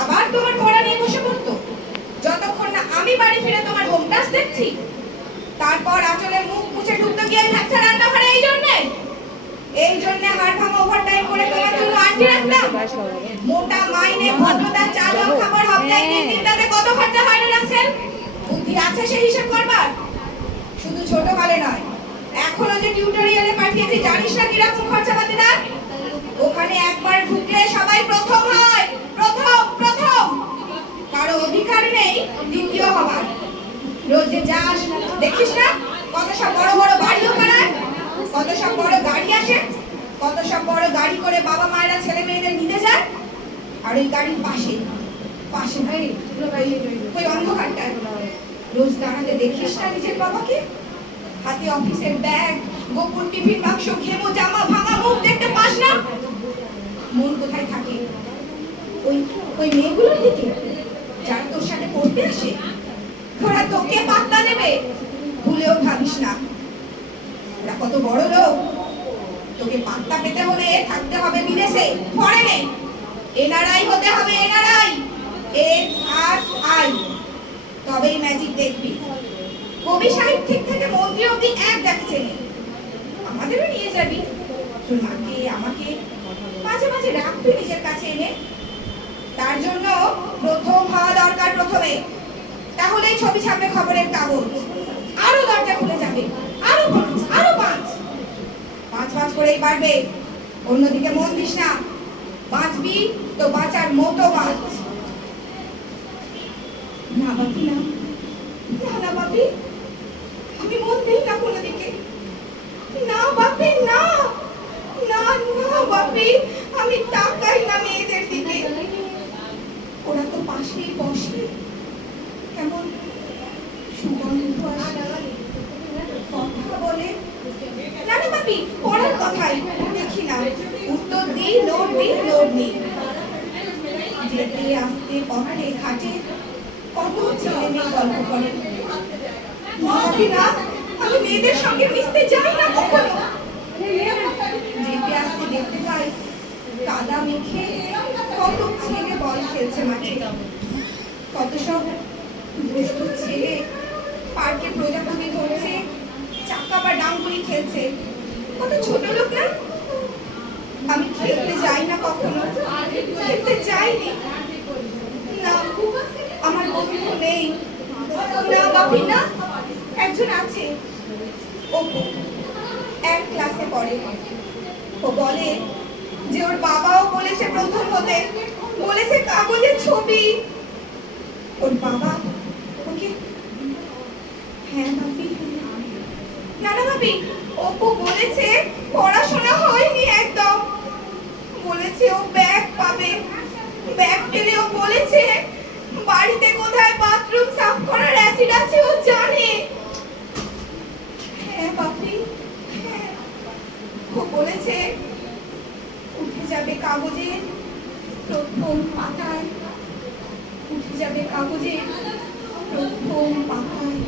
আবার তোমার পড়া নিয়ে বসে পড়তো। যতক্ষণ না আমি বাড়ি ফিরে তোমার হোম টাস্ক দেখছি, তারপর আঁচলে মুখ মুছে ঢুকতে গিয়ে থাকছে রান্নাঘরে? এই জন্যে? এই জন্যে হাড় ভাঙা ওভারটাইম করে তোমার জন্য আন্টি রাখলাম মোটা মাইনে, ভদ্রতা ও খাবার হপ্তায় তিন দিন তাতে কত খরচা হয় না, রাসেল? বুদ্ধি আছে সেই হিসেব করবার? শুধু ছোট কালে নয়, এখনও যে টিউটোরিয়ালে পাঠিয়েছি, জানিস না কীরকম খরচাপাতি না ওখানে রোজ যাস, দেখিস না কত সব বড় বড় বাড়িও বানায় কত সব বড় গাড়ি আসে? কত সব বড় গাড়ি করে বাবা মায়েরা ছেলে মেয়েদের নিতে যায়? আর ওই গাড়ির পাশে পাশে ওই অন্ধকারটায় রোজ দাঁড়াতে দেখিস না নিজের বাবাকে? হাতে অফিসের ব্যাগ, গোপন টিফিন বাক্স, ঘেমো জামা, ভাঙা মুখ দেখতে পাস না? মন কোথায় থাকে? ওই ওই মেয়েগুলোর দিকে যারা তোর সাথে পড়তে আসে ওরা তোকে পাত্তা দেবে। ভুলেও ভাবিস না। ওরা কত বড় লোক। তোকে পাত্তা পেতে হলে থাকতে হবে বিদেশে। ফরেনে এনআরআই হতে হবে এনআরআই। এন আর আই তবেই ম্যাজিক দেখবি। কবি সাহিত্যিক থেকে মন্ত্রী অব্দি এক দেখছে আমাদেরও নিয়ে যাবি। তোর মাকে, আমাকে মাঝে মাঝে রাখবি নিজের কাছে এনে। তার জন্য প্রথম হওয়া দরকার প্রথমে। তাহলেই ছবি ছাপবে খবরের কাগজ। আরও দরজা খুলে যাবে, আরও পাঁচ আরও পাঁচ। পাঁচ পাঁচ করেই বাড়বে। অন্যদিকে মন দিস না। বাঁচবি তো বাঁচার মতো বাঁচ। না বাপি না। না না বাপি। আমি মন দিই না কোনো দিকে। না বাপি, না। না না বাপি। আমি তাকাই না মেয়েদের দিকে। ওরা তো পাশেই বসে। কেমন সুগন্ধ আসে? কথা বলে। না না, বাপি, পড়ার কথাই দেখি না। উত্তর দিই, লোড দিই, লোড নিই। যেতে, আসতে, পথে, ঘাটে কত ছেলে মেয়ে গল্প করে। না আমি মেয়েদের সঙ্গে মিশতে যাই না কখনো? যেতে, আসতে, দেখতে পাই কাদা মেখে কত ছেলে বল খেলছে মাঠে। কত সব দুষ্ট ছেলে। পার্কে প্রজাপতি ধরছে চাকা বা ডাঙ্গুলি খেলছে। কত ছোট লোক না? আমি খেলতে যাই না কখনো। খেলতে যাইনি। না, আমার বন্ধু নেই। না, বাপি না, একজন আছে। ও এক ক্লাসে পড়ে। ও বলে যে ওর বাবাও বলেছে প্রথম হতে। বলেছে কাগজের ছবি। ওর বাবা হ্যাঁ না বাপি অপু বলেছে পড়াশোনা হয়নি একদম। বলেছে ও ব্যাগ পাবে। ব্যাগ পেলে ও বলেছে, বাড়িতে কোথায় বাথরুম সাফ করার অ্যাসিড আছে, ও জানে। হ্যাঁ বাপি হ্যাঁ। ও বলেছে, উঠে যাবে কাগজে, প্রথম পাতায়। উঠে যাবে কাগজে। প্রথম পাতায়